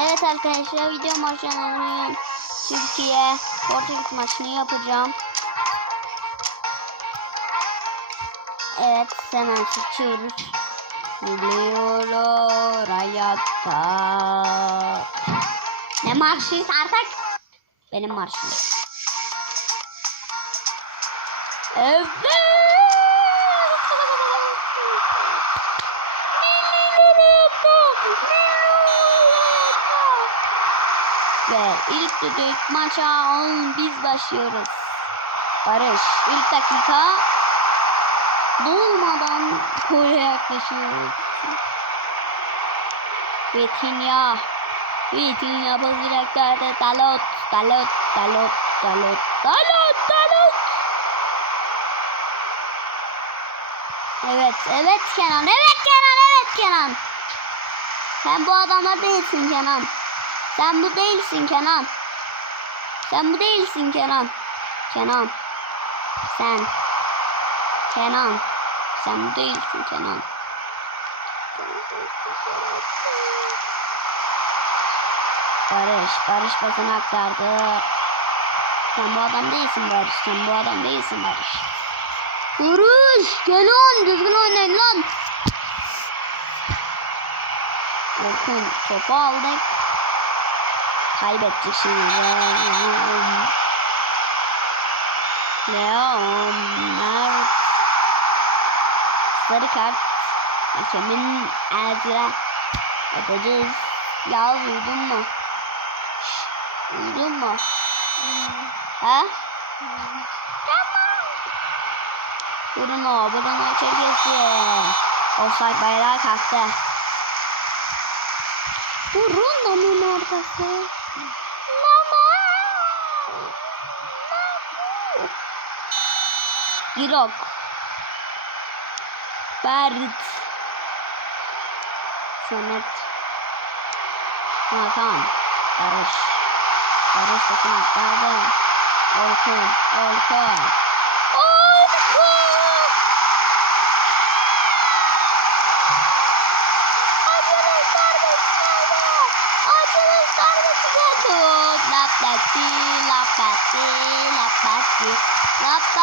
Evet arkadaşlar video maçlarının Türkiye Portekiz maçını yapacağım. Evet hemen seçiyoruz. Biliyorlar hayatta. Ne marşıysa artık? Benim marşım. Evet. Ve ilk düdük maça on biz başlıyoruz. Barış ilk dakika. Dolmadan gole yaklaşıyoruz. Vitinha. Vitinha pas direktörde Dalot Dalot Dalot Dalot Dalot Dalot. Evet evet Kenan evet Kenan evet Kenan. Sen bu adamlar değilsin Kenan Sen bu değilsin Kenan Sen bu değilsin Kenan Kenan Sen Kenan Sen bu değilsin Kenan Barış, Barış basını aktardı. Sen bu adam değilsin Barış, sen bu adam değilsin Barış. Barış, gel on, düzgün oynayın lan. Bakın topu aldık. Kaybettik şimdi. Leon, Mert. Sarı kart. Hakemin eldiren. Yapacağız. Ya duydun mu? Duydun mu? Ha? Bruno, Bruno çekesi. Offside bayrağı kalktı. Bruno'nun ortası. Girok. Ferit. Samet. Hakan. Barış. Barış takım aktardı. Orkun. Orkun. Orkun. Lapati, lapati, lapati, lapati.